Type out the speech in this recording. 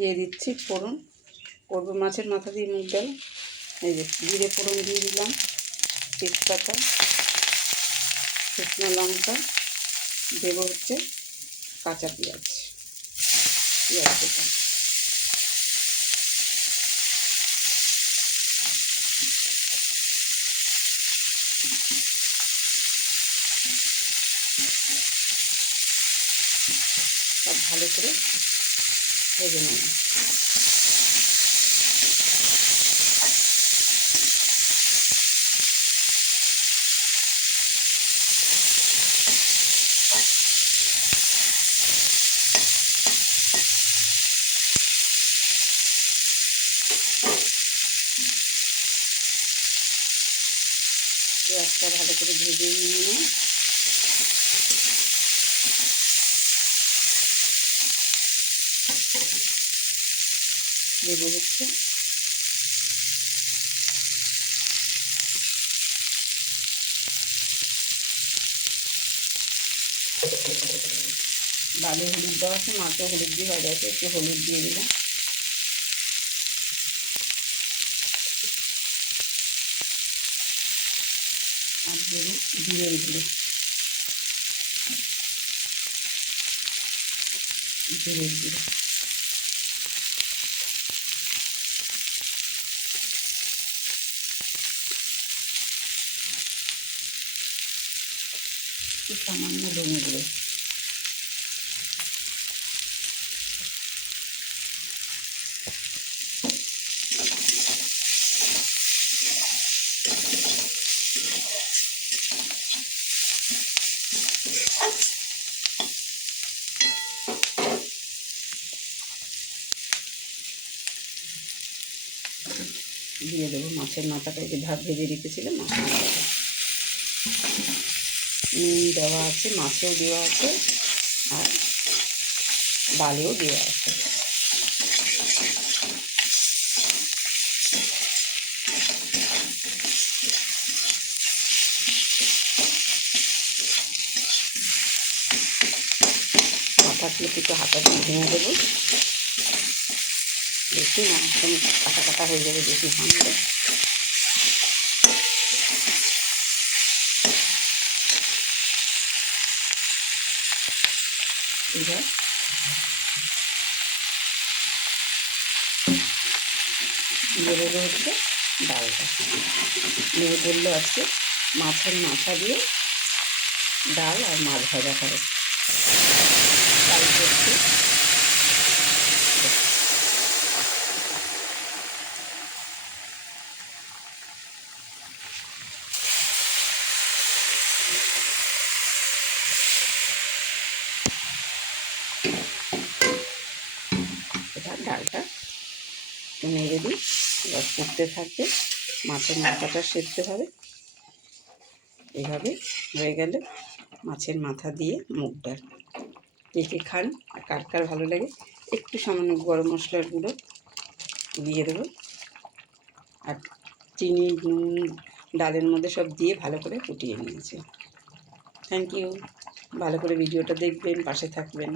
দিয়ে দিচ্ছি ফোড়ন, করবো মাছের মাথা দিয়ে মুগ ডাল। এই যে জিরে ফোড়ন দিয়ে দিলাম, তেজপাতা, শুকনো লঙ্কা, দেবো হচ্ছে কাঁচা পেঁয়াজ, সব ভালো করে ভেজে নেব। পেঁয়াজটা ভালো করে ভেজে নিয়ে দেবো হচ্ছে ডালে হলুদ দেওয়া আছে, মাছও হলুদ দিয়ে হয়ে গেছে, একটু হলুদ দিয়ে দিলাম। আর দেবো জিরের গুঁড়ো, জিরের গুঁড়ো, একটু সামান্য ধনে গুঁড়ো। দিয়ে দেবো মাছের মাথাটা, যে ভাত ভেজে রেখেছিলাম মাছের মাথাটা। নুন দেওয়া আছে, মাছেও দেওয়া আছে, আর ডালেও দেওয়া আছে। মাথাগুলো একটু হাতা দিয়ে ভেঙে দেবো, বেশি না, একদম কাটা কাটা হয়ে যাবে বেশি ভাঙলে। এবার দিয়ে দেবো হচ্ছে ডালটা। মেয়ে বললো আজকে মাছের মাথা দিয়ে ডাল আর মাছ ভাজা খাবে, তাই করছি। এবার ডালটা নেড়ে দিই, এবার ফুটতে থাকবে, মাছের মাথাটা সেদ্ধ হবে। এইভাবে হয়ে গেলে মাছের মাথা দিয়ে মুগ ডাল। কে কে খান আর কার কার ভালো লাগে, একটু সামান্য গরম মশলার গুঁড়ো দিয়ে দেবো, আর চিনি, নুন ডালের মধ্যে সব দিয়ে ভালো করে ফুটিয়ে নিয়েছি। Thank you. ভালো করে ভিডিওটা দেখবেন, পাশে থাকবেন।